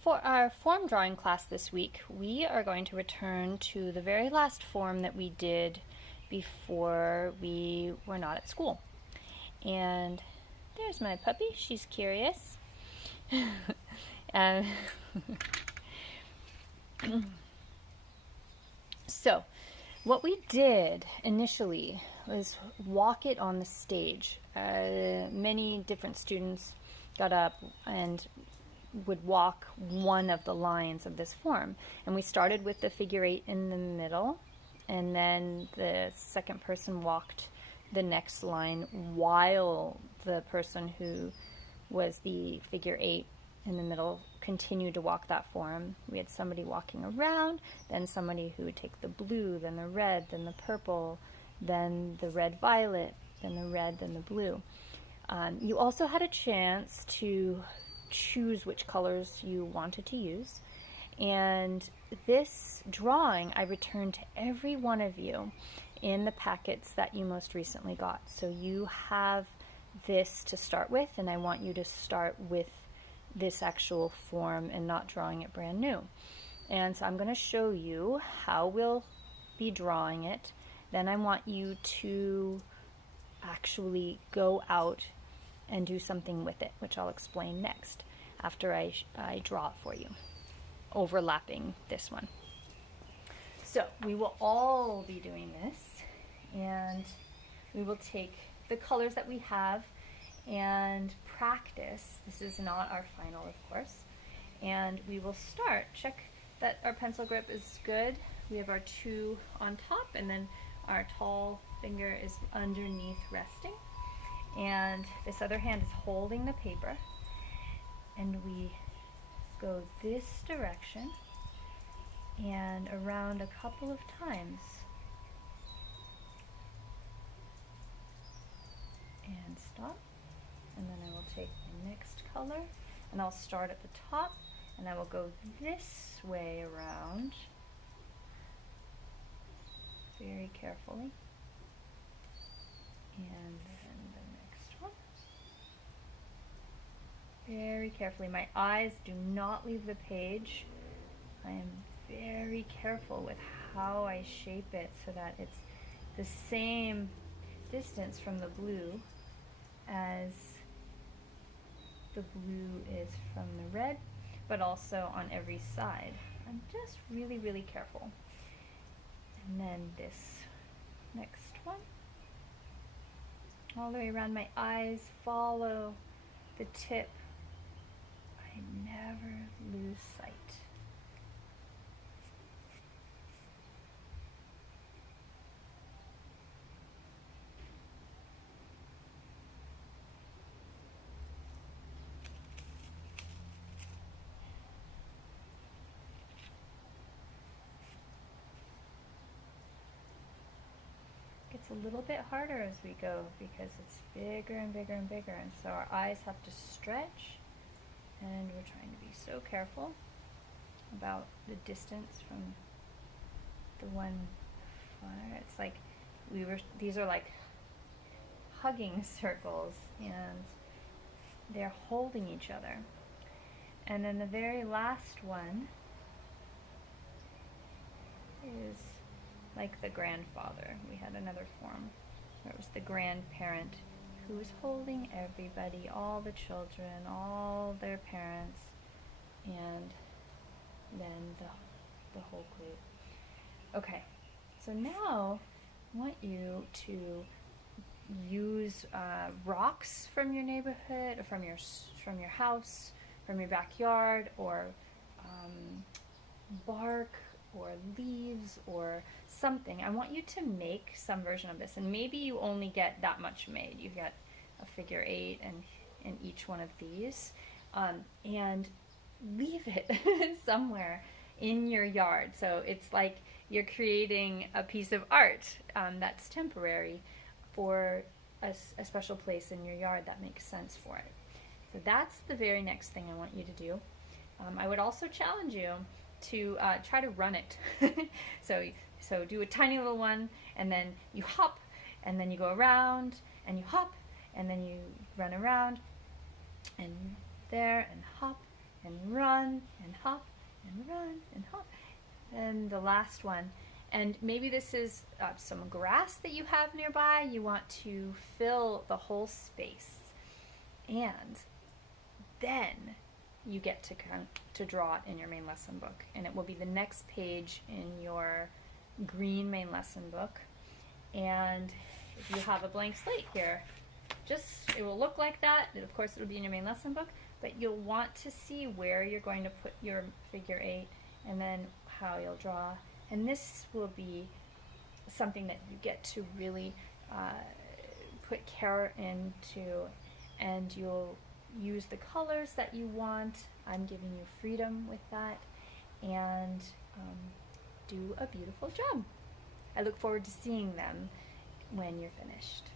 For our form drawing class this week, we are going to return to the very last form that we did before we were not at school. And there's my puppy. She's curious. uh, so, what we did initially was walk it on the stage. Many different students got up and would walk one of the lines of this form. And we started with the figure 8 in the middle, and then the second person walked the next line while the person who was the figure 8 in the middle continued to walk that form. We had somebody walking around, then somebody who would take the blue, then the red, then the purple, then the red-violet, then the red, then the blue. You also had a chance to choose which colors you wanted to use. And this drawing I returned to every one of you in the packets that you most recently got. So you have this to start with, and I want you to start with this actual form and not drawing it brand new. And so I'm going to show you how we'll be drawing it. Then I want you to actually go out and do something with it, which I'll explain next after I draw it for you, overlapping this one. So we will all be doing this, and we will take the colors that we have and practice. This is not our final, of course. And we will start. Check that our pencil grip is good. We have our 2 on top, and then our tall finger is underneath resting. And this other hand is holding the paper, and we go this direction and around a couple of times, and stop. And then I will take the next color, and I'll start at the top, and I will go this way around very carefully, and then the next one very carefully. My eyes do not leave the page. I am very careful with how I shape it so that it's the same distance from the blue as the blue is from the red, but also on every side. I'm just really, really careful. And then this next one, all the way around my eyes, follow the tip. I never lose sight. It's a little bit harder as we go because it's bigger and bigger and bigger, and so our eyes have to stretch, and we're trying to be so careful about the distance from the one far. It's like these are like hugging circles, and they're holding each other. And then the very last one is like the grandfather. We had another form where it was the grandparent who was holding everybody, all the children, all their parents, and then the whole group. Okay, so now I want you to use rocks from your neighborhood, or from your house, from your backyard, or bark or leaves or something. I want you to make some version of this, and maybe you only get that much made. You get a figure 8 and in each one of these, and leave it somewhere in your yard. So it's like you're creating a piece of art that's temporary for a special place in your yard that makes sense for it. So that's the very next thing I want you to do. I would also challenge you to try to run it. So do a tiny little one, and then you hop, and then you go around, and you hop, and then you run around, and there, and hop, and run and hop and run and hop. And the last one. And maybe this is some grass that you have nearby. You want to fill the whole space. And then you get to draw it in your main lesson book. And it will be the next page in your green main lesson book. And if you have a blank slate here, it will look like that. And of course, it will be in your main lesson book, but you'll want to see where you're going to put your figure 8 and then how you'll draw. And this will be something that you get to really put care into, and you'll use the colors that you want. I'm giving you freedom with that, and do a beautiful job. I look forward to seeing them when you're finished.